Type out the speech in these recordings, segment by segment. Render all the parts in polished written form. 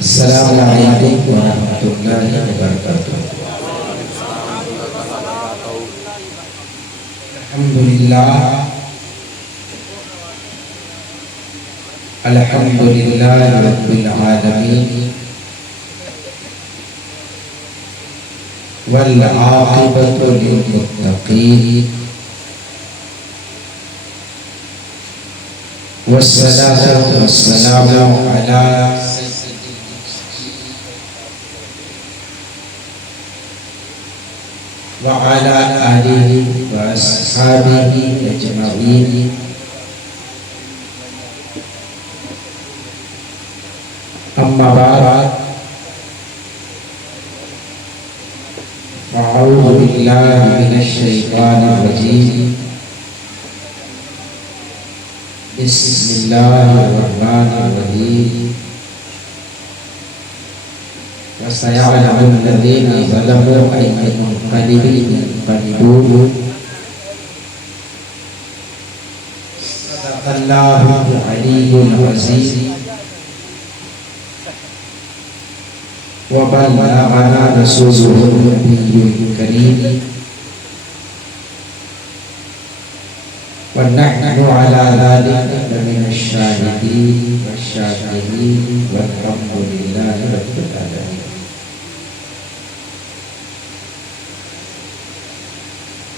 अस्सलामु अलैकुम व रहमतुल्लाहि व बरकातुहू। अल्हम्दुलिल्लाह रब्बिल आलमीन वल आक़िबतु लिल मुत्तक़ीन वस्सलातु वस्सलामु अला व अला आलिहि व अस्हाबिहि अजमईन। अम्मा बाद अऊज़ु बिल्लाहि मिनश शैतानिर रजीम। बिस्मिल्लाहिर रहमानिर रहीम। वसयअलमुल लज़ीना ज़लमू अय्युल मुन्क़लिबिन यन्क़लिबून। सदक़ल्लाहुल अलीयुल अज़ीम। व बल्लगना रसूलुहुन नबियुल करीम। व नहनु अला ज़ालिका लमिनश शाहिदीन वश्शाकिरीन वल्हम्दुलिल्लाहि रब्बिल आलमीन।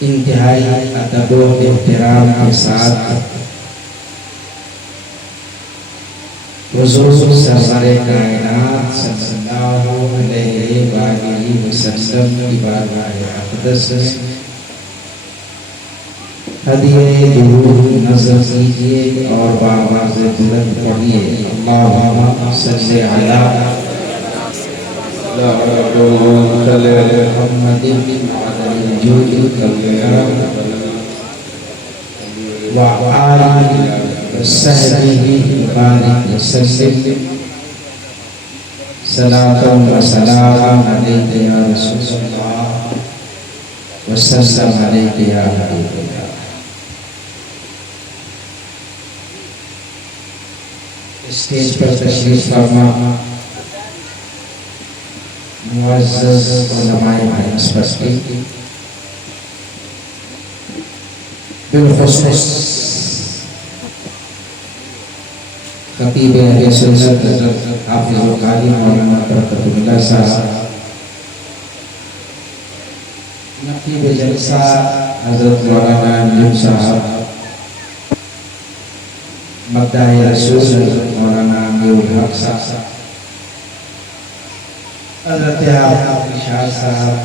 इंतहाई अदब व एहतराम के साथ हुज़ूर सरवरे कायनात सल्लल्लाहु अलैहि वसल्लम की बारगाह अक़दस में हदिये दुरूद नज़र कीजिए और बाआवाज़ बुलंद पढ़िए अल्लाहुम्मा सल्लि अला मुहम्मदिन अदनिल जूदि वल करम व आलिहि व सहबिहि व बारिक वसल्लिम। सलातन व सलाम अलैका या रसूलल्लाह व सल्लम अलैका या हबीबल्लाह। स्टेज पर तशरीफ फरमा मुअज़्ज़ज़ उलमाए मसबत बिलखुसूस खतीब अहले सुन्नत हाफिज़ुल क़ारी मौलाना बरकतुल्लाह साहब, नक़ीब जलसा हज़रत मौलाना अंजुम साहब, मद्दाए रसूल हज़रत मौलाना अमीरुल हक साहब, हज़रत आफ़िज़ शाह साहब,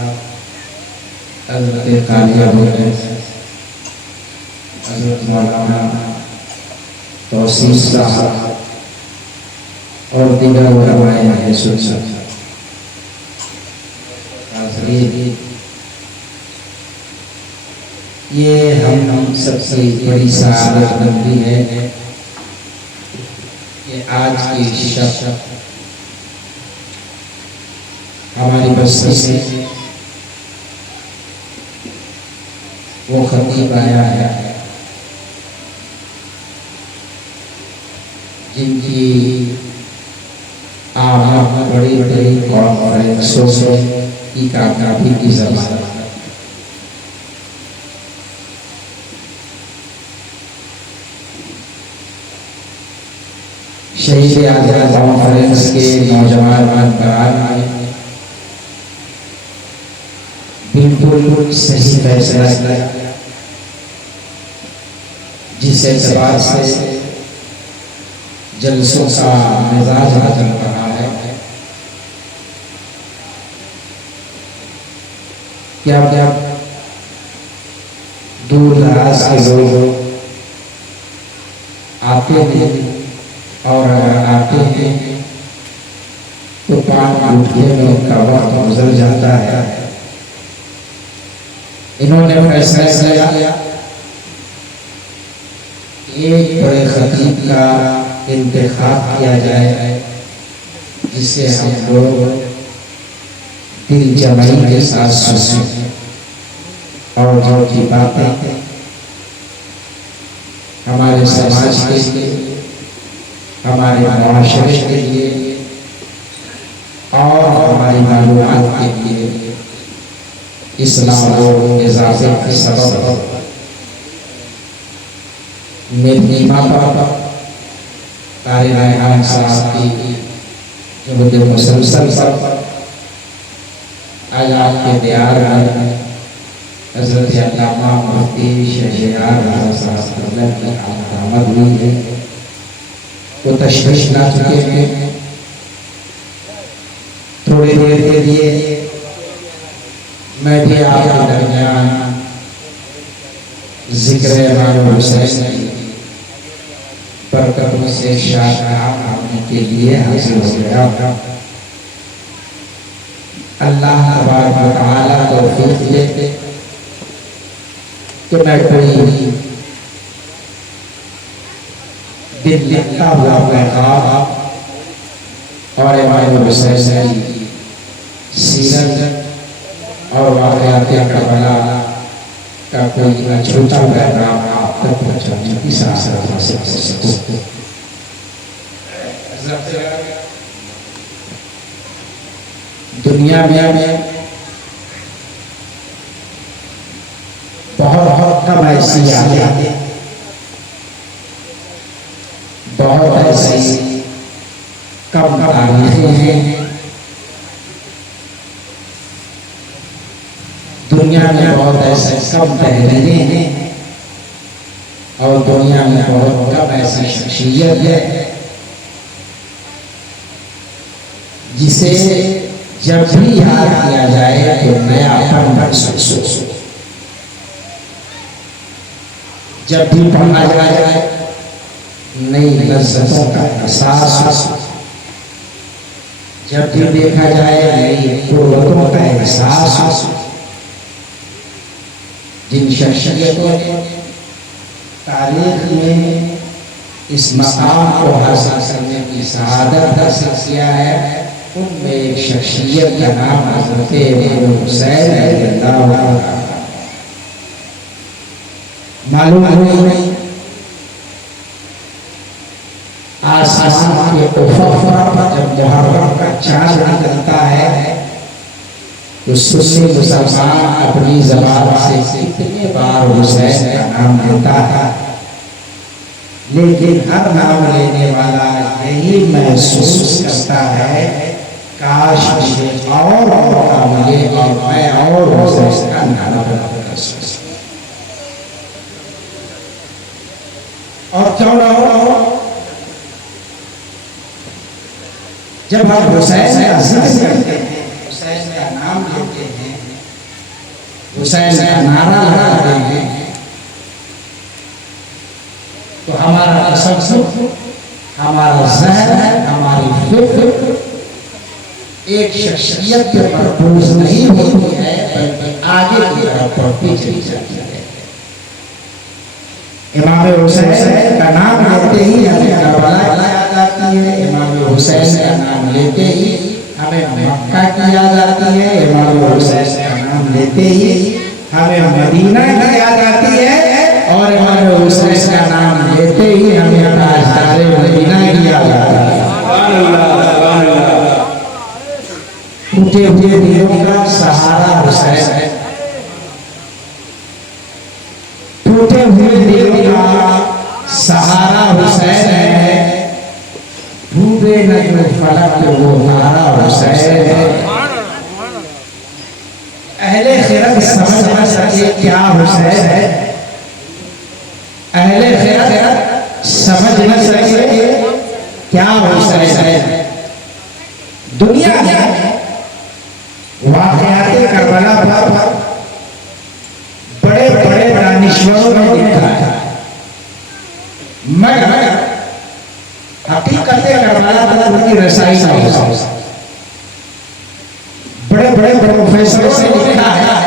हज़रत कालिया होते, हज़रत मौलाना तौसीफ़ साहब और दीगर उलमाए अहले सुन्नत। ये हम सबसे बड़ी सआदत मंदी है कि आज की शब हमारी बस्ती से वो खतीब आया है जिनकी आमद बड़ी बड़ी कॉन्फ्रेंसों की कामयाबी की ज़मानत है। शहीद आज़ाद कॉन्फ्रेंस के नौजवान बरान में बिल्कुल सही फैसला किया, जिस एतबार से जलसों का मिजाज बदल रहा है। क्या क्या दूर दराज के लोग आते हैं और अगर आते हैं तो पान उठने में उनका वक्त गुजर जाता है। इन्होंने फैसला किया एक बड़े खतीब का इंतखाब किया जाए जिससे हम लोग दिल जमाई के साथ सुने और जो की बातें हमारे समाज के लिए, हमारे मुआशरे के लिए हमारी मालूमात के लिए इस्लाम और इजाज़े के सबब मेरी माता तारे रायहान साहब की जो मुझे मुसलसल आज आपके प्यार में हज़रत अल्लामा मुफ्ती शहजाद साहब की आमद हुई है, वो तशरीफ ला चुके हैं। थोड़ी देर के लिए मैं भी आपके दरमियान जिक्र इमाम हुसैन की बरकतों से शाद होने के लिए हाजिर हो गया। अल्लाह तबारक व तआला तौफीक दे कि मैं कोई दिल लिखता हुआ पैगाम और इमाम हुसैन की सीरत और वाक़यात करबला का कोई छोटा पैगाम आप तक पहुँचाने की साथ हासिल कर सकूं। दुनिया में बहुत कम ऐसी आदतें, बहुत ऐसी कम तारीखें हैं दुनिया में, बहुत ऐसे कम तहरीरें हैं और दुनिया में बहुत कम ऐसी शख्सियत है जिसे जब भी याद किया जाए तो नयापन महसूस हो, जब भी पढ़ा जाए नई लज्जतों का एहसास, जब भी देखा जाए नई कुर्बतों का एहसास। जिन शख्सियतों ने तारीख में इस मकाम को हासिल करने की शहादत हासिल किया है, उनमें एक शख्सियत का नाम हज़रत इमाम हुसैन रज़ियल्लाहु अन्हु। मालूम नहीं आसमान के उफ़क़ पर जब मुहर्रम का चाँद निकलता है तो सुन्नी मुसलमान अपनी ज़बान से कितने बार हुसैन का नाम लेता है, लेकिन हर नाम लेने वाला यही महसूस करता है काश मुझे और मौका मिले और मैं और हुसैन का नाम कर सकूं। और क्यों ना हो, जब आप हुसैन का जिक्र करते हैं, हुसैन का नाम लेते हैं, हुसैन का नारा लगाते हैं, तो हमारा तसव्वुर, हमारा ज़हन, हमारी फिक्र एक शख्सियत पे मरकूज़ नहीं होती है, बल्कि आगे की तरफ बढ़ती चली जाती है। इमाम हुसैन का नाम लेते ही हमें करबला याद आती है, इमाम हुसैन का नाम लेते ही हमें मक्का की याद आती है, इमाम हुसैन का नाम लेते ही हमें मदीना की याद आती है, और इमाम हुसैन का नाम लेते ही हमें ताजदारे मदीना की याद आती है। टूटे हुए दिलों का सहारा हुसैन है, टूटे हुए दिलों का सहारा हुसैन है, डूबे नजर फलक वो हारा हुसैन है। अहले खिरत समझ न सके क्या हुसैन है, अहले खिरत समझ न सके क्या हुसैन है। दुनिया में वाक़यात करबला पर बड़े बड़े दानिश्वरों ने लिखा है, मगर हकीकत करबला पर उनकी रसाई ना हो। बड़े बड़े प्रोफेसरों ने लिखा है,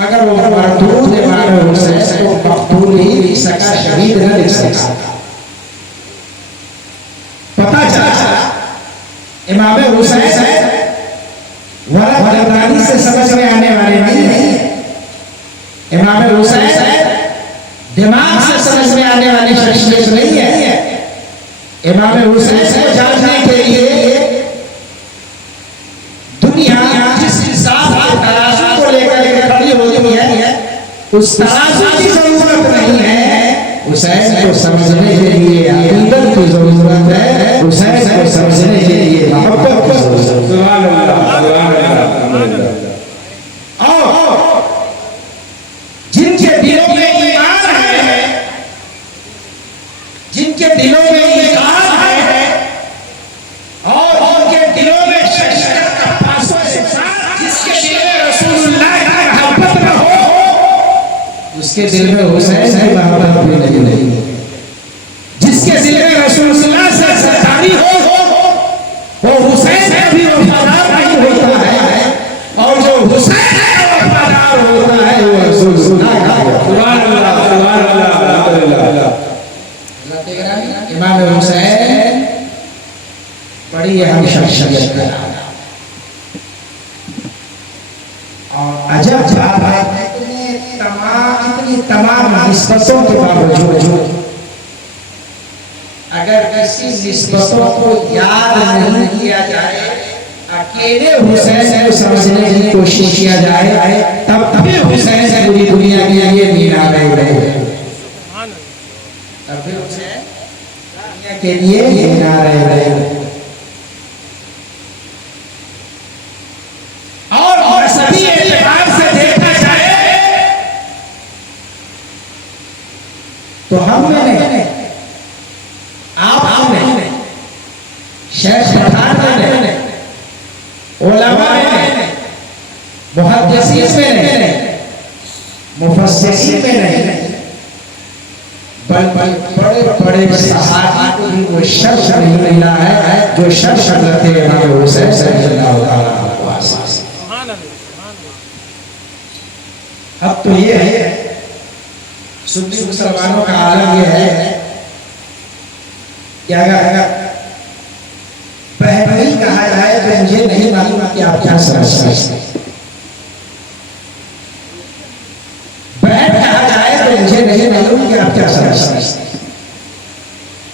मगर वो मरदूद इमाम हुसैन को मकतूल ही लिख सका, शहीद न लिख सका। पता चला इमाम हुसैन वरदानी से समझ में आने वाले नहीं है, इमाम हुसैन दिमाग से समझ में आने वाली शख्सियत नहीं है। इमाम हुसैन को जानने के लिए उस तराजू की जरूरत नहीं है, हुसैन को समझने के लिए अकीदत की जरूरत है, हुसैन को समझने के लिए मोहब्बत की जरूरत है। सुभान अल्लाह, सुभान अल्लाह। और जिनके दिलों में ईमान है, जिनके दिलों में ईमान है और उनके दिलों में शरीयत का पासो है, जिसके दिल में रसूलुल्लाह की मोहब्बत न हो, उसके दिल में हुसैन की मोहब्बत भी नहीं। जिसके दिल में रसूलुल्लाह से सरदारी हो, वो हुसैन का भी वफादार नहीं होता है, और जो हुसैन का वफादार होता है वो रसूलुल्लाह का। सुभान अल्लाह, सुभान अल्लाह। इमाम हुसैन बड़ी अहम शख्सियत है और अजब बात है, इतनी तमाम निस्बतों के बावजूद अगर किसी निस्बतों को याद नहीं किया जाए, अकेले हुसैन को समझने की कोशिश किया जाए, तब भी हुसैन से पूरी दुनिया के लिए मीना रहे, तब भी हुसैन दुनिया के लिए मीना रहे। और सभी एतबार से देखा जाए तो हम मैंने आप ने शेख पठान ने उलमा ने मुहद्दिसीन ने मुफस्सिरीन ने बड़े बड़े सहाबा को भी वो शर्फ नहीं मिला है जो शर्फ करते इमाम हुसैन सल्लल्लाहु अलैहि वसल्लम। अब तो ये है सुन्नी मुसलमानों का आलम ये है कि अगर बहनोई कहा जाए तो मुझे नहीं मालूम कि आप क्या समझते हैं, बहन कहा जाए तो मुझे नहीं मालूम कि आप क्या समझते हैं,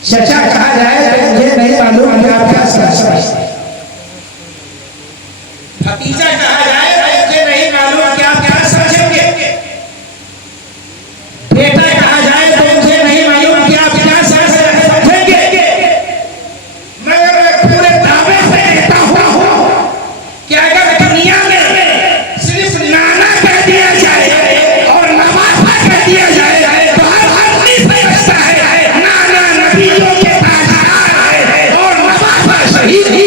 चचा कहा जाए तो मुझे नहीं मालूम कि आप क्या समझते हैं, भतीजा कहा जाए तो मुझे नहीं मालूम कि आप क्या समझेंगे, बेटा कहा जाए तो मुझे नहीं मालूम कि आप क्या समझेंगे, मगर मैं पूरे दावे से कहता हूं कि अगर दुनिया में सिर्फ नाना कह दिया जाए और नवासा कह दिया जाए तो हर आदमी समझता है नाना नबियों के ताजदार है और नवासा शहीद ही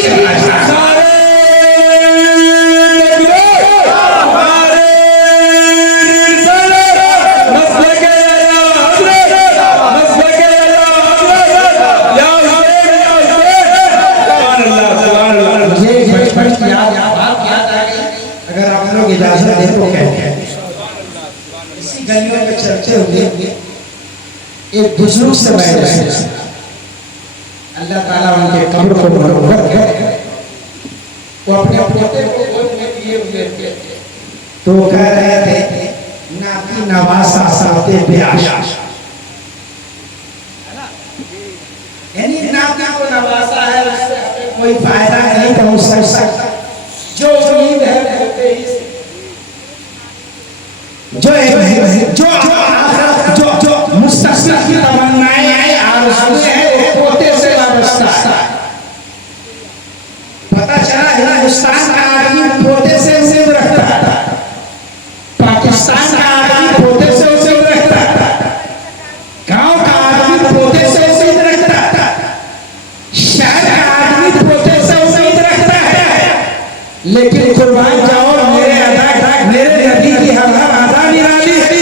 इजाजत दे तो कहते हैं। इसी गलियों में चर्चे हुए, एक बुजुर्ग से बैठे, अल्लाह ताला उनके कब्र को बरकत करे, वो अपने पोते को गोद में लिए हुए थे, तो कह रहे थे नाती नवासा साते प्याशा, यानी नाती को नवासा है उससे कोई फायदा नहीं पहुंच सकता, जो उम्मीद है होते ही जो मुस्तक़बिल की तमन्नाएं आरज़ुएं हैं वो पोते से वाबस्ता है। पता चला हिंदुस्तान का आदमी पोते से उम्मीद रखता है, पाकिस्तान का आदमी पोते से उम्मीद रखता है, गांव का आदमी पोते से उम्मीद रखता है, शहर का आदमी पोते से उम्मीद रखता है, लेकिन कुर्बान जाओ मेरे नबी की हर आधा निराली है।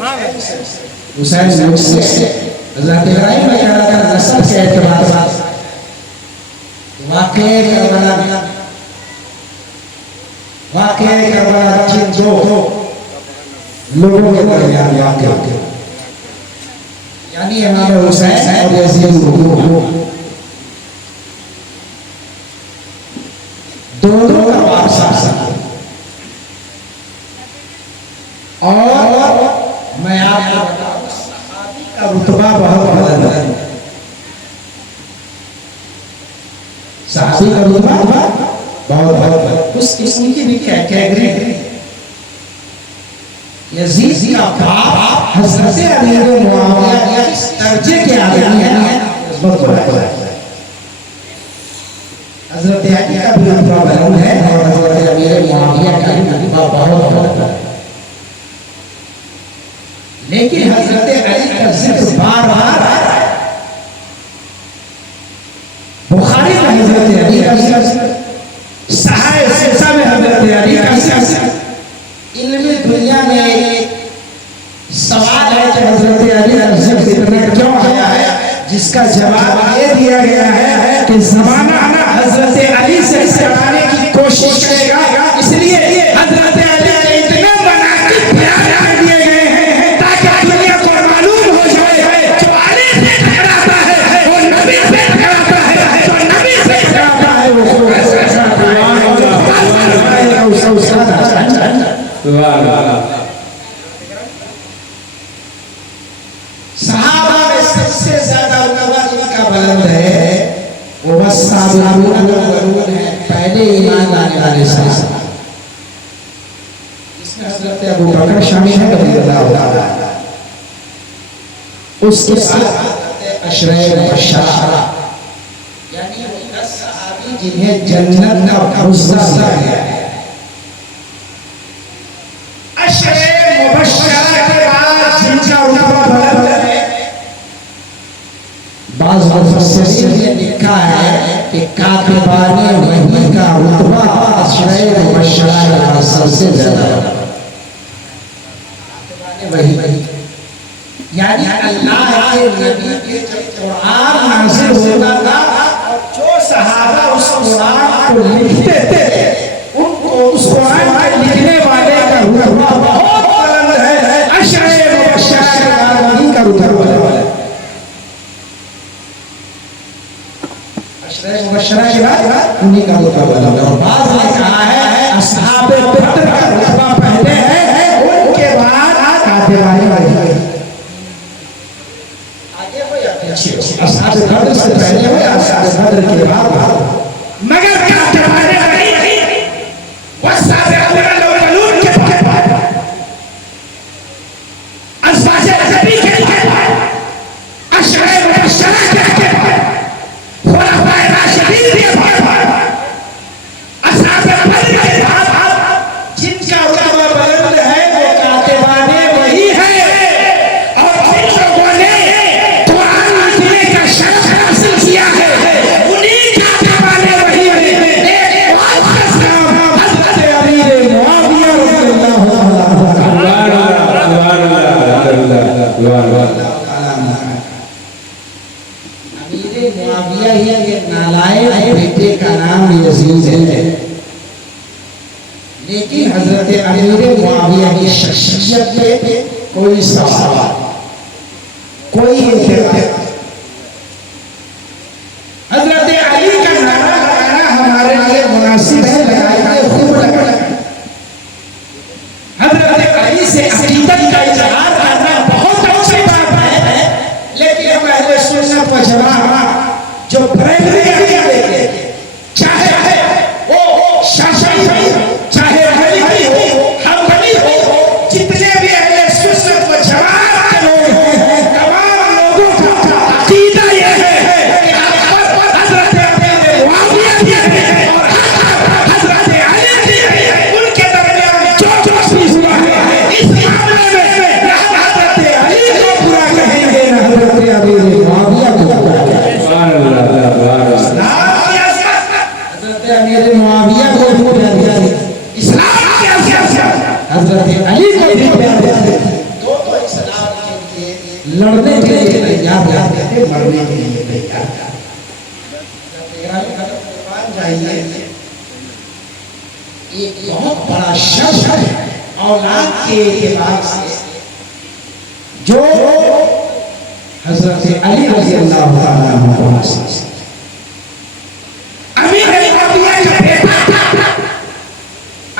हुसैन मुझसे हज़रत इब्राहीम वगैरह का नस्ल के एतबार से वाक़े करबला जिन दो लोगों के दरमियान वाक़े यानी इमाम हुसैन और यजीद दोनों का वारसा और मैं आपको बताऊं सहाबी का रुतबा बहुत बुलंद है। सहाबी का रुतबा बहुत उनकी भी कैटेगरी है। यजीद का बाप हज़रत अमीर मुआविया इस दर्जे के आदमी है। हज़रत अली का भी रुतबा बुलंद है और हज़रत अमीर मुआविया का भी रुतबा बहुत बुलंद है। लेकिन हज़रत अली का जिक्र बार-बार आ रहा है। बुखारी में हज़रत अली का जिक्र, सहाय सिलसिला में हज़रत अली का जिक्र। इल्मी दुनिया में एक सवाल है कि हज़रत अली का जिक्र इतना क्यों आया है, जिसका जवाब ये दिया गया है कि ज़माना हज़रत अली से कराने की कोशिश करेगा, इसलिए हज़रत अली के इतने मनाक़िब बयान कर दिए गए हैं ताकि दुनिया को मालूम हो जाए जो अली से टकराता है वो नबी से टकराता है, जो नबी से टकराता है वो सहाबा में सबसे ज्यादा रुतबा जिनका बुलंद है वो बस साबिरून है, पहले ईमान लाने वाले साहब। इसमें हज़रत अबू बकर शामिल है रज़ियल्लाहु ताला, उसके साथ अशरे मुबश्शरा यानी 10 सहाबी जिन्हें जन्नत का भरोसा दिया गया है। अशरे मुबश्शरा के बाद जिनका रुतबा बुलंद है, बाज़ मुफस्सिरीन ने लिखा है कि कातिबाने वही का रुतबा अशरे मुबश्शरा का सबसे ज्यादा वही यानी अल्लाह के नबी के जब कुरान नाज़िल होता था और जो सहाबा उस कुरान को लिखते थे उनको उस कुरान के लिखने वाले का रुतबा बहुत बुलंद है। अशरे मुबश्शरा का रुतबा है। अशरे मुबश्शरा के बाद उन्हीं का रुतबा बुलंद है। और बाद में कहा है असहाबे बद्र का रुतबा पहले है, उनके बाद कातिबाने वाले असहाबे बद्र से पहले हुए, असहाबे बद्र के बाद मगर कातिबाने वाले वसाबिक़ून अल-अव्वलून के बाद अज़वाजे नबी के बाद अशरे मुबश्शरा के बाद खुलाफाए राशिदीन के बाद असहाबे बद्र के बाद जिनका रुतबा बुलंद है वो कातिबाने वही है। और जिन लोगों ने कुरान लिखने का शर्फ हासिल किया है उन्हीं कातिबाने वही है। एक वाक़िअत नाम हज़रत अमीर मुआविया रज़ियल्लाहु ताला। अमीर मुआविया ही के नालायक बेटे का नाम यजीद है। लेकिन हज़रत अमीर मुआविया की शख्सियत पे कोई सवाल, कोई एतराज़। हज़रत अली का नारा लगाना हमारे लिए मुनासिब है, लगाइए खूब लगाइए। हज़रत अली से अक़ीदत का इज़हार करना बहुत अच्छी बात है, लेकिन हम अहले सुन्नत व जमाअत जो बरेलवी अक़ीदे के चाहे वो शाफ़िई हो, चाहे हनफी हो, हम्बली हो, जितने भी अहले सुन्नत व जमाअत के लोग हैं, तमाम लोगों का अक़ीदा ये है कि हज़रत अमीर मुआविया भी है और हज़रत अली भी है। उनके दरमियान जो भी हुआ है इस मामले में न हज़रत अली को पूरा कहेंगे न हज़रत अमीर मुआविया को पूरा कहेंगे। हज़रत अमीर मुआविया को पूरा कहेंगे, इस्लाम के हज़रत अली को भी प्यार देते। तो लड़ने के लिए तैयार थे, मरने के लिए तैयार जाइए। एक बहुत बड़ा शब्द है औलाद के एतबार से जो हजरत अली रज़ी अल्लाह तआला अन्हु अमीर मुआविया का बेटा था।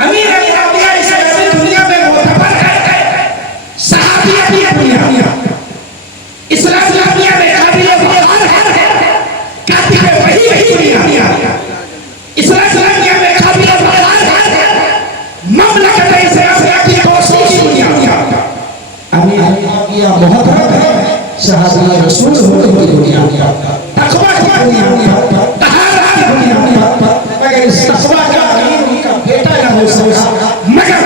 अमीर मुआविया इस दुनिया में मोतबर है, सहाबियत दुनिया इस्लाम दुनिया में काबिल वक़ार है, कातिब वही दुनिया इस्लाम दुनिया में काबिल वक़ार है, ममलकत इस्लाम की कोशिश दुनिया अमीर मुआविया मोहब्बत है, सहाबी रसूल होते दुनिया तकवा की दुनिया तहारा की दुनिया मगर इस तकवा का अमीर उनका बेटा ना हो सका। मगर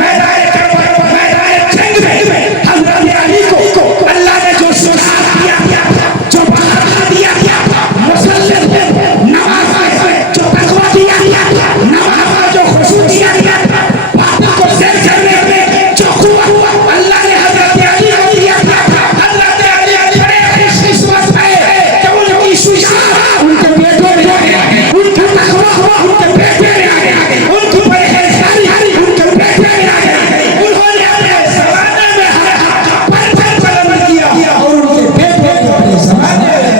मैदान करबला मैदान जंग में हजरत अली को अल्लाह ने जो सुधार दिया, जो बढ़ा दिया, मुसल्लत नमाज में जो तकवा दिया, नमाज में जो खुशू दिया, बातों को शेयर करने में जो कुव्वत अल्लाह ने हजरत अली को दिया था। हजरत अली बड़े खुशकिस्मत है कि उनकी शुजाअत उनके बेटों में आ गई, उनका तकवा उनके बेटे में आ गई, उनकी परहेजगारी उनके बेटे में आ गई। उन्होंने अपने ज़माने में हर हक का पत्थर बुलंद किया और उनके बेटे को अपने ज़माने में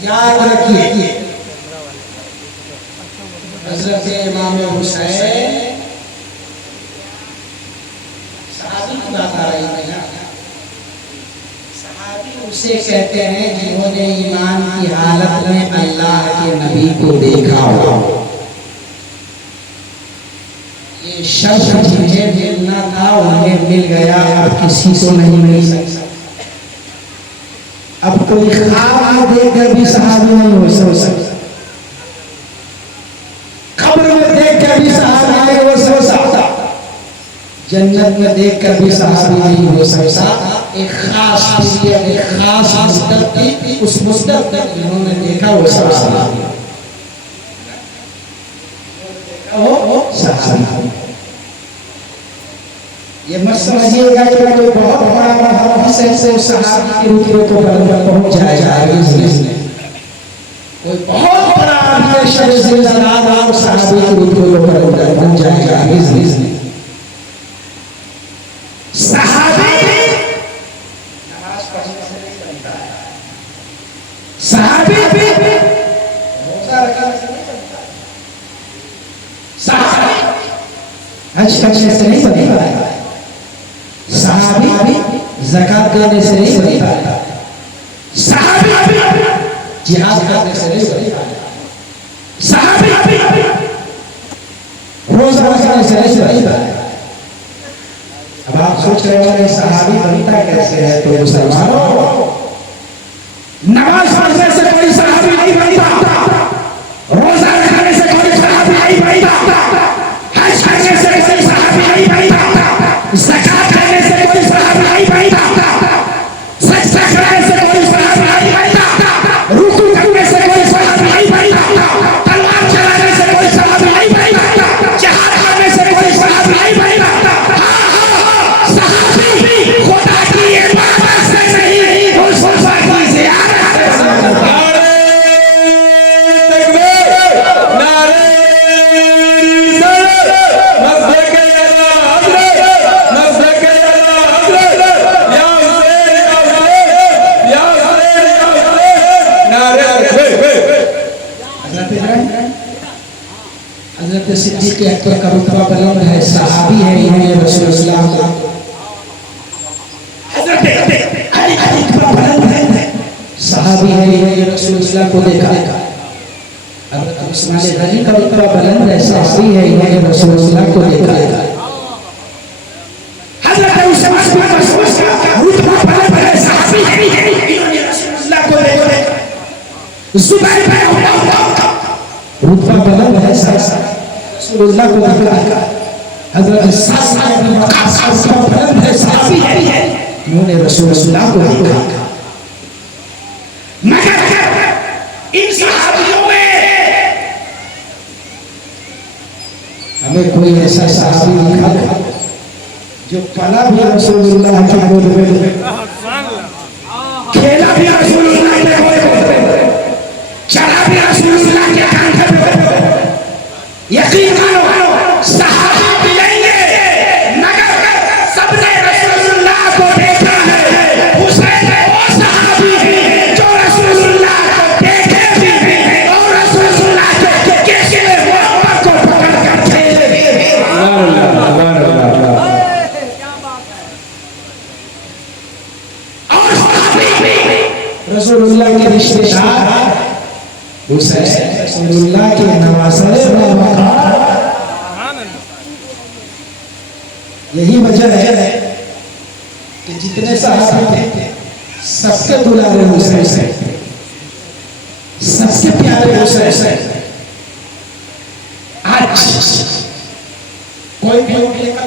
याद रखिए हजरत इमाम हुसैन सहाबी की बात आ रही है ना। सहाबी उसे कहते हैं जिन्होंने ईमान की हालत में अल्लाह के नबी को देखा हो। ये शब्द जिन्हें मिलना था उन्हें मिल गया, अब किसी को नहीं मिल सकता। अब कोई ख्वाब देख कर भी सहाबी नहीं हो सकता, खबर में देख कर भी सहाबी नहीं हो सकता, जन्नत में देख कर भी सहाबी नहीं हो सकता। एक खास पीरियड, एक खास मुद्दत थी, उस मुद्दत तक जिन्होंने देखा वो सहाबी सहाबी। ये मत समझिएगा कि कोई बहुत बड़ा हदीस से उस सहाबी के रुतबे को पहुंच जाएगा। कोई बहुत बड़ा आदमी शरीर और सहाबी के रुतबे को पहुंच जाएगा। सहाबी नमाज पढ़ने से नहीं बनता है, सहाबी रोजा रखने से नहीं बनता है, सहाबी हज करने से नहीं बनता है, सहाबी ज़कात देने से नहीं बनता है, सहाबी जिहाद करने से नहीं बनता है, सहाबी रोजा रखने से नहीं बनता है। अब आप सोच रहे होंगे सहाबी बनता कैसे है, तो मुसलमानों नमाज पढ़ने से कोई सहाबी नहीं बनता, रोजा रखने से कोई सहाबी नहीं बनता, हज करने से कोई सहाबी नहीं बनता, ज़कात देने से कोई सहाबी नहीं बनता, सजदा करने से कोई सहाबी नहीं बनता, रुकू करने से कोई सहाबी नहीं बनता, तलवार चलाने से कोई सहाबी नहीं बनता, जिहाद करने से कोई सहाबी नहीं बनता। सहाबी खुदा की इबादत से नहीं, मुस्तफा की ज़ियारत से। हज़रत सिद्दीक़ अकबर का रुतबा बुलंद है, सहाबी है, इन्होंने रसूलुल्लाह हज़रत अली का रुतबा बुलंद है, सहाबी है, इन्होंने रसूलुल्लाह को देखा। हज़रत उस्मान गनी का रुतबा बुलंद है, सहाबी है, इन्होंने रसूलुल्लाह को देखा। हज़रत उस्मान का रुतबा बुलंद है, सहाबी है, इन्होंने रसूलुल्लाह को देखा। ज़ुबैर रुतबा बुलंद है, रसूलुल्लाह को देखा। हज़रत साद बिन वक़ास रुतबा बुलंद है, सहाबी है, इन्होंने रसूलुल्लाह को देखा। मगर इन सहाबियों में हमें कोई ऐसा सहाबी दिखा जो पला भी रसूलुल्लाह की गोद में, खेला भी रसूलुल्लाह के गोद में, चला भी रसूलुल्लाह के कांधे पे। यकीन मानो सहाबा भी लेंगे मगर सबने रसूलुल्लाह को देखा है। हुसैन वो सहाबी है जो रसूलुल्लाह को देखे भी हैं और रसूलुल्लाह के केशे मोहब्बत को पकड़ कर खेले भी हैं। रसूलुल्लाह के रिश्तेदार हुसैन रसूलुल्लाह के नवासे बाबा। यही वजह है कि जितने सहाबा थे सबके दुलारे हुसैन, सबके प्यारे हुसैन। आज कोई भी किंग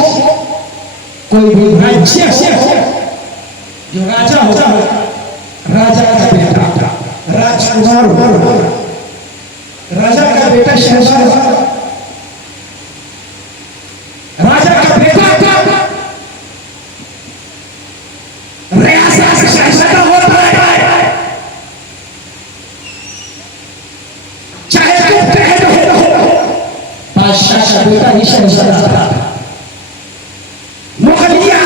हो, कोई भी राज्य हो, जो राजा होता है, राजा का बेटा राजकुमार हो, राजा का बेटा शहजादा, राजा का बेटा रियासत शहजादा होता है। चाहे तो बादशाह का बेटा ही शहजादा, मुगलिया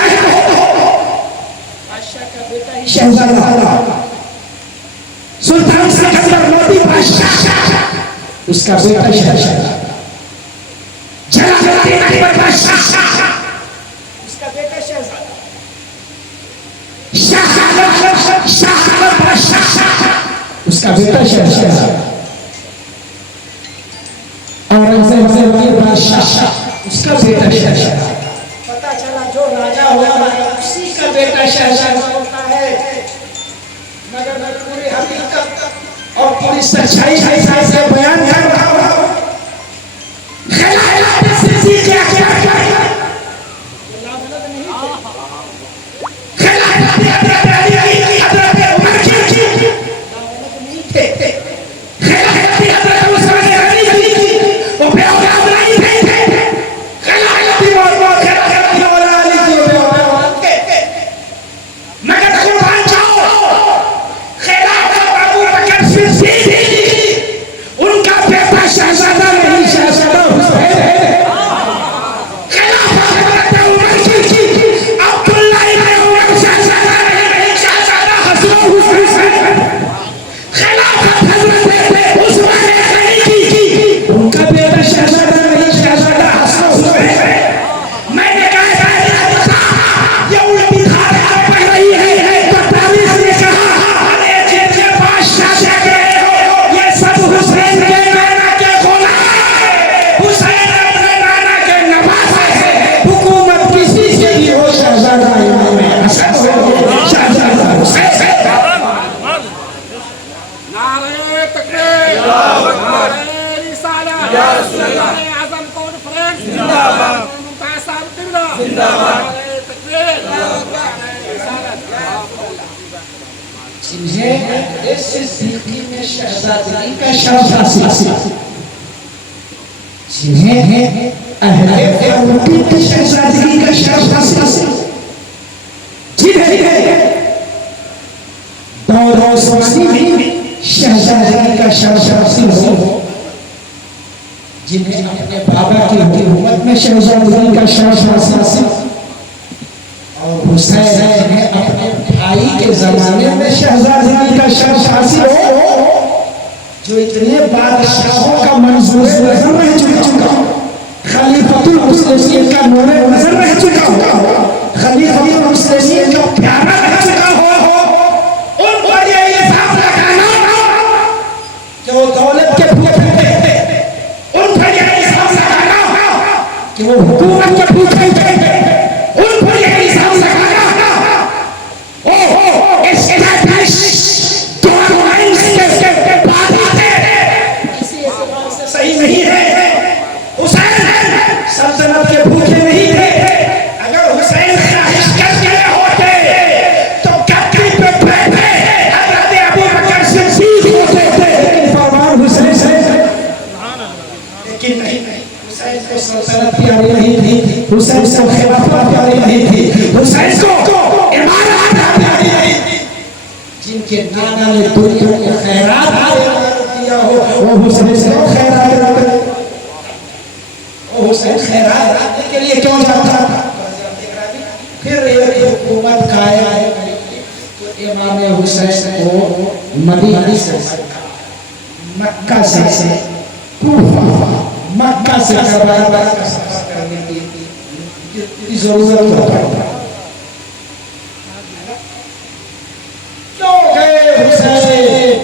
शहजादा, सुल्तान सिकंदर लोदी बादशाह उसका बेटा शहजादा, जलालुद्दीन अकबर बादशाह उसका बेटा शहजादा, शाह आलम बादशाह उसका बेटा शहजादा, औरंगजेब बादशाह उसका बेटा शहजादा। पता चला जो राजा होता है उसी का बेटा शहजादा होता है। मगर मैं पूरी हकीकत और पूरी सच्चाई से बयान कर रहा हूं। खिलाफत सिद्दीक़ क्या जिन्हें अपने बाबा की हुकूमत में शहजादगी का शर्फ हासिल और हुसैन ने अपने भाई के जमाने में शहजादगी का शर्फ हासिल हो, जो इतने बादशाहों का मंजूर नजर रह चुका, खलीफतुल मुस्लिमीन का नूर नजर रह चुका, खलीफतुल मुस्लिमीन का प्यारा रह चुका हो, उन पर ये इल्जाम लगाना कि वो दौलत के भूखे थे, उन पर ये इल्जाम लगाना कि वो हुकूमत के भूखे थे, उन पर ये इल्जाम लगाना ओ इसके सही नहीं है। हुसैन सल्तनत के भूखे नहीं थे। अगर हुसैन ख्वाहिश करके होते तो गद्दी पे बैठे हुसैन को खिलाफत प्यारी नहीं थी, हुसैन को इमारत प्यारी नहीं थी। जिनके नाना ने दुनिया के खैरात दिया हो वो हुसैन को खैरात, वो हुसैन खैरात के लिए क्यों जाता था? फिर एक हुकूमत कायम तो इमाम हुसैन को मदीना से, मक्का से, कूफा, मक्का से करबला का सफर करने की जरूरत पड़ता। क्यों गए हुसैन?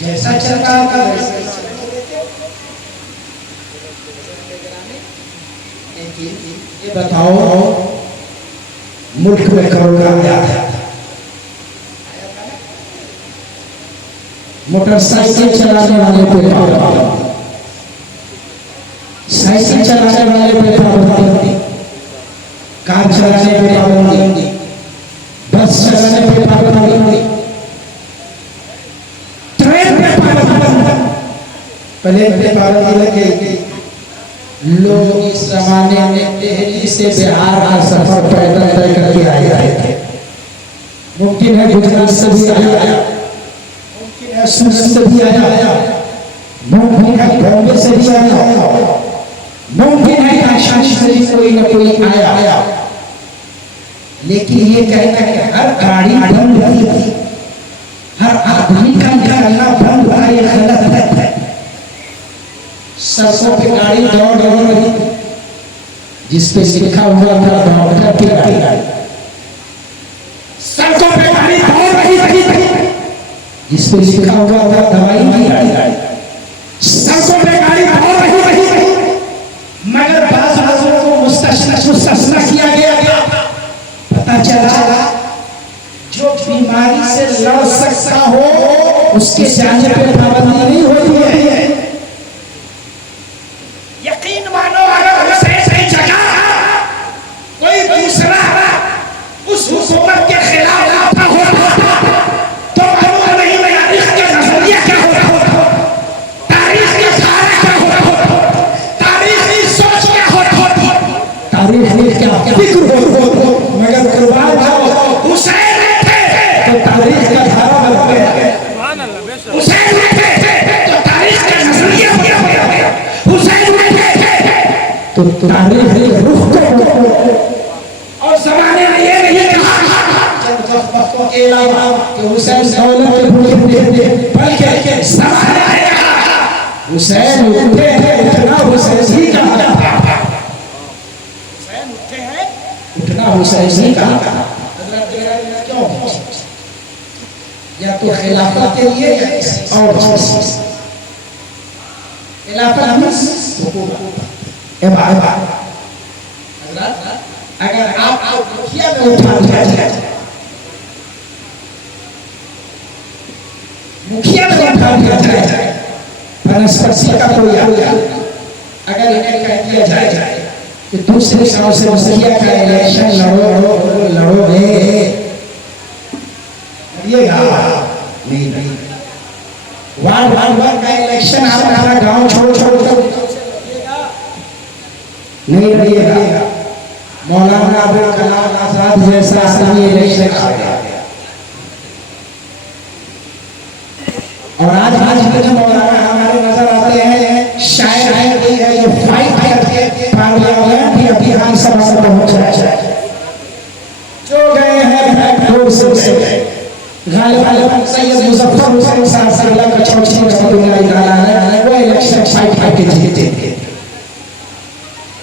जैसा चलता था वैसे ये बताओ मुल्क में कोरोना आया था, मोटरसाइकिल चलाने वाले पे पाबंदी, साइकिल चलाने वाले पे पाबंदी, कार चलाने पे पाबंदी, बस चलाने पे पाबंदी, ट्रेन पे पाबंदी, प्लेन पे पाबंदी लगी। लोग इस जमाने में दिल्ली से बिहार का सफर पैदल तय करके आए थे। मुमकिन है गुजरात से भी आया, मुमकिन है सूरत से भी आया, मुमकिन है बॉम्बे से भी आया, मुमकिन है काशी से भी कोई न कोई आया। लेकिन ये कहना कि हर गाड़ी बंद थी, हर आदमी का निकलना बंद था, ये गलत है। सड़कों पे गाड़ी दौड़ रही थी जिसपे लिखा हुआ था डॉक्टर की गाड़ी, सड़कों पे गाड़ी दौड़ रही थी जिसपे लिखा हुआ था दवाई की गाड़ी, सड़कों पे गाड़ी दौड़ रही थी। मगर बाज़ लोगों को मुस्तस्ना किया गया। पता चला जो बीमारी से लड़ सकता हो उसके जाने पे पाबंदी नहीं होती है। यकीन मानो अगर हुसैन की जगह कोई दूसरा उस हुकूमत के खिलाफ आता होता तो मालूम नहीं तारीख के नजरिया क्या होता, तारीख के धारा क्या होता, तारीख की सोच क्या होता, तारीख में क्या फिक्र हो। मगर कुर्बान जाओ हुसैन थे तो तारीख का धारा बदल गया, हुसैन थे तो तारीख का नजरिया बदल गया, हुसैन तो तारीख के रुख को। और जमाने में ये नहीं कहा के अलावा कि हुसैन दौलत के भूखे थे, बल्कि जमाने आया हुसैन उठे हैं, उठना हुसैन ही कहा जाता था, हुसैन उठे हैं, उठना हुसैन ही कहा था। क्यों? या तो खिलाफत के लिए और खिलाफत अगर आप मुखिया में उठा जाए, मुखिया में उठा दिया जाए, बनस्पति का कोई अगर इन्हें कह दिया जाए कि दूसरे गांव से मुखिया का इलेक्शन लड़ोगे, नहीं, वार्ड का इलेक्शन आप हमारा गांव छोड़ नहीं रहिएगा। मौलाना अबुल कलाम आजाद जैसा आदमी इलेक्शन आ गया और आज के जो मौलाना हमारे नजर आते हैं शायद कोई है जो फाइट करके पार्लियामेंट या विधानसभा में पहुंच जाए, जो गए हैं बैकडोर से गालिब सैयद मुजफ्फर हुसैन साहब का चौथी है वो इलेक्शन फाइट करके जीते।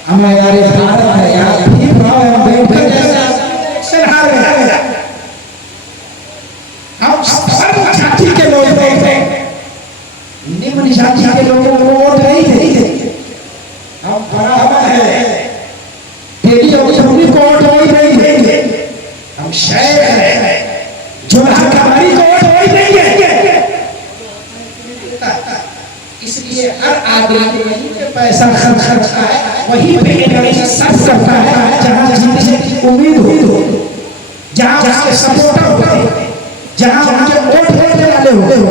हमारे भारत है यार, अम्बेडकर जैसा इलेक्शन हार गया। हम सर्व जाति के लोग थे, निम्न जाति के लोगों को वोट नहीं थे, हम बराबर है, तेरी और तुम्हारी को वोट नहीं देंगे, हम शेर है, जो हमारी को वोट नहीं देंगे। इसलिए हर आदमी पैसा खर्च करता है, वही पे सब करता है जहाँ जीतने की उम्मीद हो, जहाँ उसके सपोर्टर होते, जहाँ उनके वोट देने वाले होते,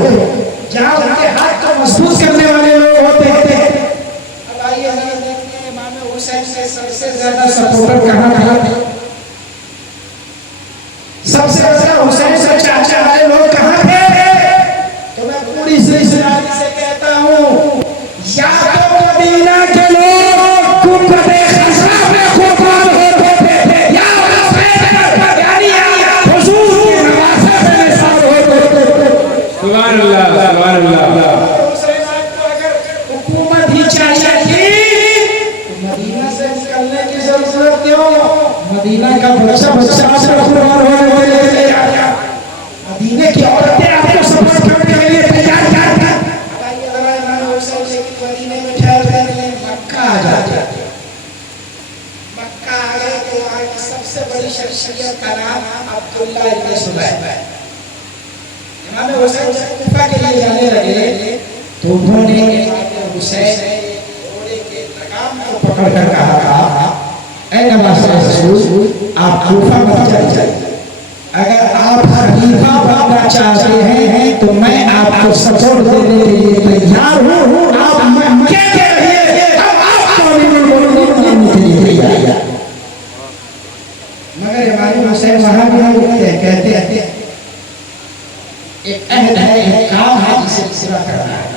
जहाँ उनके हाथ को मजबूत करने वाले लोग होते हैं। अब आइए इमाम हुसैन से सबसे ज्यादा सपोर्टर कहां थे? सबसे ज्यादा हुसैन से चाचा वाले लोग कहां थे? तो मैं पूरी सिलसिलाती से कहता हूं, या तो मदीना के लोग कुब्बते खज़रा में कुर्बान होते थे, या हुसैन पर यानी हुजूर के नवासे में निसार होते थे। सुभान अल्लाह, सुभान अल्लाह। हुसैन को अगर हुकूमत ही चाहिए थी तो मदीना से निकलने की जरूरत क्यों? मदीना का बच्चा आपको कुर्बान होने के लिए तैयार है। मदीने की औरतें आपको सपोर्ट करने के लिए तैयार है। बताइए जरा इमाम हुसैन लेकिन मदीने में ठहरते नहीं, मक्का आ जाते। मक्का आ गए तो वहाँ की सबसे बड़ी शख्सियत का नाम अब्दुल्लाह इब्न सुबैह है। इमाम हुसैन जब कूफा के लिए जाने लगे तो उन्होंने इमाम हुसैन घोड़े के लगाम को पकड़कर कहा, ऐ नवासे रसूल, आप कूफा मत जाइए। अगर आप खलीफा बनना चाहते हैं तो मैं आपको सपोर्ट देने के लिए तैयार हूँ। आप मक्के के रहिए, हम आपको मानने के लिए तैयार हैं। मगर इमाम हुसैन वहाँ भी नहीं रुकते, कहते हैं एक अहद है, एक काम है जिसे पूरा करना है।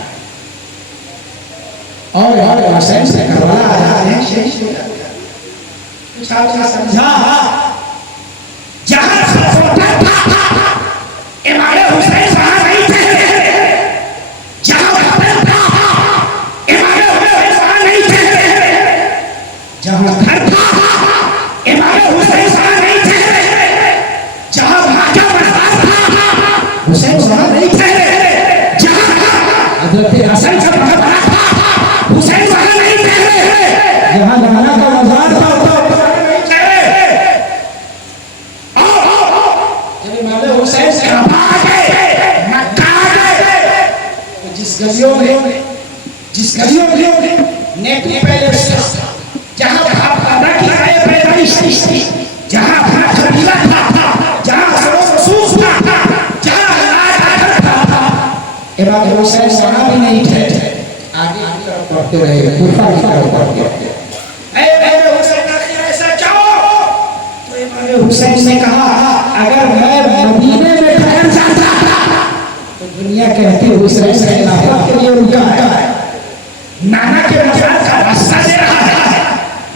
और हुसैन से करवाला आ जाते हैं, शेष हो जाते हैं। कुछ आपने समझा? जहां सपोर्टर था इमाम हुसैन वहां नहीं थे। जहां खबर था इमाम हुसैन वहां नहीं थे। जहां घर था इमाम हुसैन वहां नहीं थे। जहां भागा बाजार था हुसैन वहां नहीं थे। जहां हजरत हसन का मकबरा था हुसैन वहां नहीं थे। जहां नाना का मजार था जिस गलियों में नेकी पैलेस जहां भापा की आए पैदाइश थी, जहां अपना कबीला था, जहां रसूल था, जहां अल्लाह था, इमाम हुसैन वहां भी नहीं थे। आगे की तरफ बढ़ते रहे, कूफा की तरफ बढ़ते रहे। इमाम हुसैन आखिर ऐसा क्यों? तो इमाम हुसैन ने कहा, अगर मैं मदीने में ठहर जाता तो दुनिया कहती है हुसैन खिलाफत के लिए रुका है। नाना के मजार का रास्ता दे रहा है,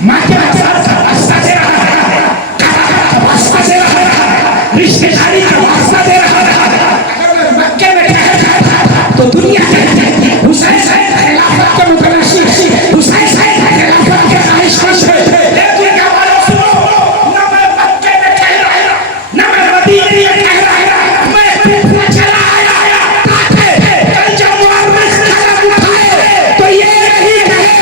माँ के मजार का रास्ता दे रहा है, काका का रास्ता दे रहा है, रिश्तेदारी का रास्ता दे रहा है। अगर मैं मक्के में ठहर जाता तो दुनिया कहती है हुसैन खिलाफत के मुतलशी, हुसैन खिलाफत के ख्वाहिशमंद है। लेकिन क्या वालों सुनो, न मैं मक्के में ठहरा, न मैं मदीने में ठहरा, मैं कूफा चला आया ताकि कल जब मुआविज कदम उठाए तो ये नहीं कहे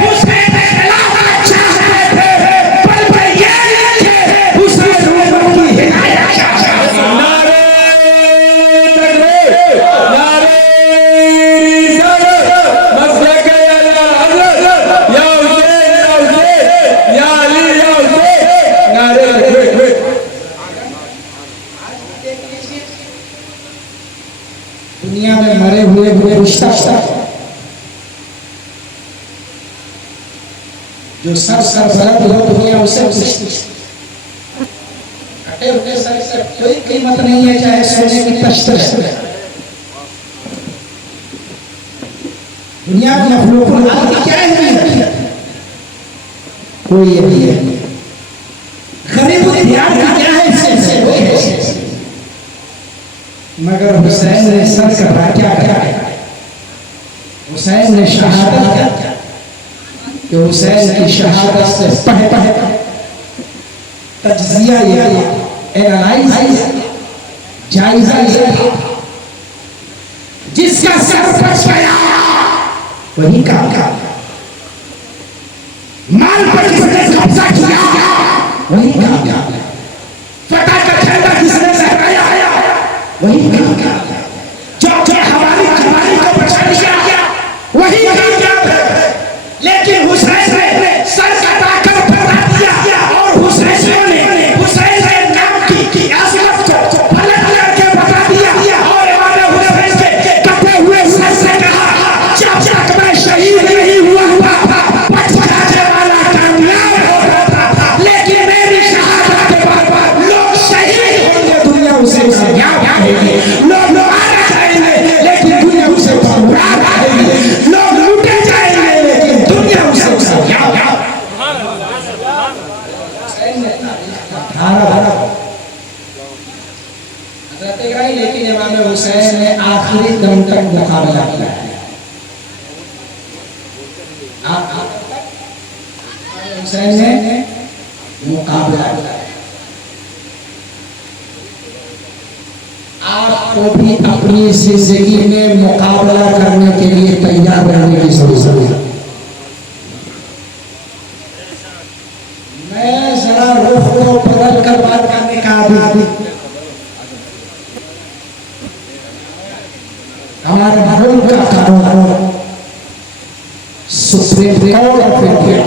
हुसैन खिलाफत चाहते थे, बल्कि ये लिखे हुसैन उम्मत की हिदायत चाहते थे। नारे तकबीर, नारे रिसालत, मसलक आला हज़रत, या हुसैन, या अली, या हुसैन, नारे तकबीर। दुनिया में मरे हुए रिश्ता जो सर बलद हो, दुनिया उसे पूछती है। कटे हुए सर से कोई कीमत नहीं है, चाहे सोने की तश्त। दुनिया में मखलूक क्या है? कोई नहीं है। गरीब ध्यान क्या है इससे? मगर हुसैन ने सर कटा क्या करा? हुसैन ने शहादत क्या? कि हुसैन की शहादत से पहले तज्जिया ये एनालाइज जायजा ये जिसका सर बच गया वही काम का, माल पर जिसने कब्जा किया वही काम का, फतह का झंडा जिसने लहराया वही काम का, जो हमारी कमाई को बचा लिया वही काम है। लेकिन हुसैन ने सर कटाकर बता दिया और हुसैन ने हुसैन के नाम की आज़मत को पलट करके बता दिया और इमाम हुसैन के कटे हुए सर से कहा, जब तक मैं शहीद नहीं हुआ था बच जाने वाला काम कामयाब रहेगी। लोग मारे जाएंगे लेकिन दुनिया उसे बर्बाद रहेगी। लोग लूटे जाएंगे लेकिन दुनिया उसे कामयाब लेकिन इमाम हुसैन ने आखिरी दम तक मुकाबला किया है। हुसैन ने मुकाबला किया। आपको भी अपनी जिंदगी में मुकाबला करने के लिए तैयार रहने की जरूरत है। मैं जरा रुख को बदल कर बात करने का आदि हमारे मुल्क का कानून सुप्रीम कोर्ट ऑफ इंडिया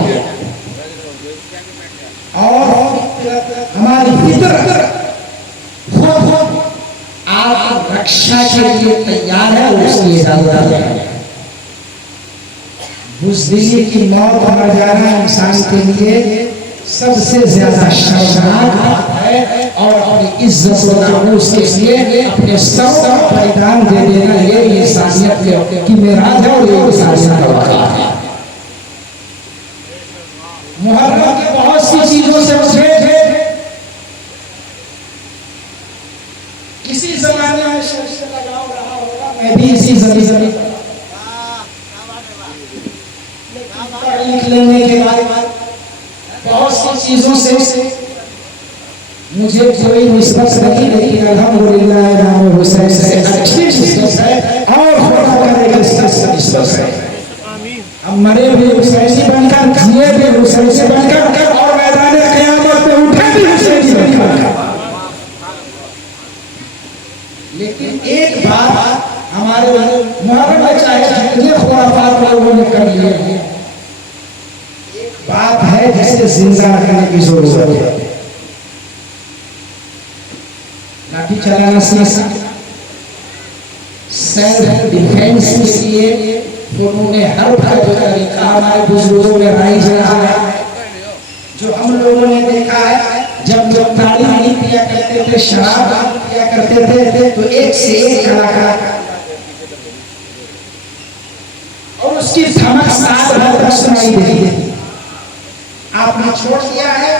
और हमारी फितरत खुद आप रक्षा के लिए तैयार है, उसकी इजाजत है। बुज़दिली की मौत मर जाना इंसान के लिए सबसे ज्यादा शर्मनाक बात है और अपनी इज्जत व नामूस के लिए अपने सर का बलिदान दे देना ये इंसानियत की मेराज है और ये इंसानियत का वक़ार है। मुहर्रम के बहुत सी चीजों से उठे थे। इसी जमाने में शर्त लगाव रहा होगा, मैं भी इसी जमीन लिख लेने के बाद बहुत सी चीजों से मुझे कोई निस्बत नहीं, लेकिन अल्हम्दुलिल्लाह इमाम हुसैन से अच्छी निस्बत है और खुदा करे कि निस्बत है। हम मरे भी हुसैनी बनकर, जिए भी हुसैनी बनकर और मैदान क़यामत में उठे भी हुसैनी बनकर। लेकिन एक बात हमारे मुहर्रम में चाहे जितने खुराफात लोगों ने कर लिए, बात है जिसे जिंदा रखने की जरूरत है। लाठी चलाना सीखा, सेल्फ डिफेंस के लिए उन्होंने हर तरीका हमारे बुजुर्गों में राइज रहा है। जो हम लोगों ने देखा है, जब ताड़ी नहीं पिया करते थे, शराब नहीं पिया करते थे, तो एक से एक कलाकार और उसकी धमक साल भर तक सुनाई देती थी। आपने छोड़ दिया है,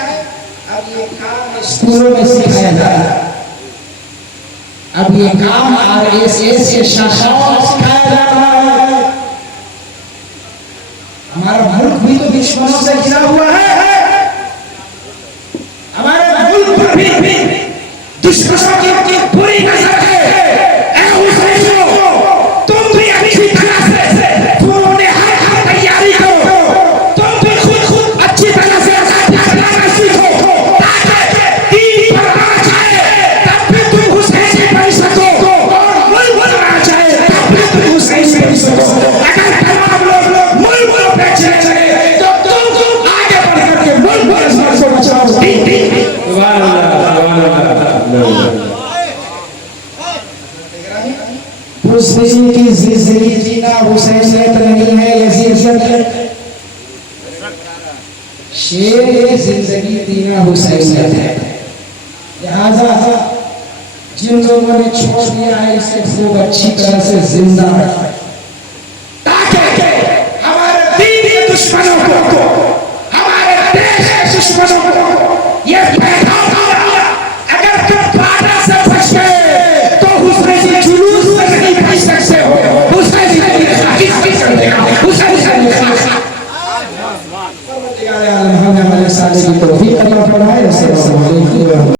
अब ये काम स्कूलों में सिखाया जा रहा है। अब ये काम RSS के शाखाओं में सिखाया जा रहा है। हमारा मुल्क भी तो दुश्मनों से घिरा हुआ है। हमारे मुल्क पर भी दुश्मनों की बुरी नजर है। ऐ हुसैनियों, तुम भी अच्छी तरह से उन्होंने हर तैयारी करो। तुम भी खुद अच्छी तरह से चलाना सीखो ताकि दीन पर आ जाए तब भी तुम हुसैनी बन सको और मुल्क पर आ जाए तब भी तुम हुसैनी बन सको। अगर तमाम लोग मुल्क पे चले तो तुम आगे बढ़ करके मुल्क को बचाओ। सुभान अल्लाह, सुभान अल्लाह। बुज़दिली की जिंदगी जीना हुसैनियत नहीं है, यजीदियत है। शेर की जिंदगी जीना हुसैनियत है। लिहाजा जिन लोगों ने छोड़ दिया है, इसे खूब अच्छी तरह से जिंदा रखें ताकि हमारे दीन के दुश्मनों को, हमारे देश के दुश्मनों को ये पैगाम दिया, अगर तुम बाधा से बच गए तो हुसैनी जुलूस में नहीं बच सकते हो। हुसैनी कर देगा, हुसैनी हमारे साले की तौफीक अता फरमाए।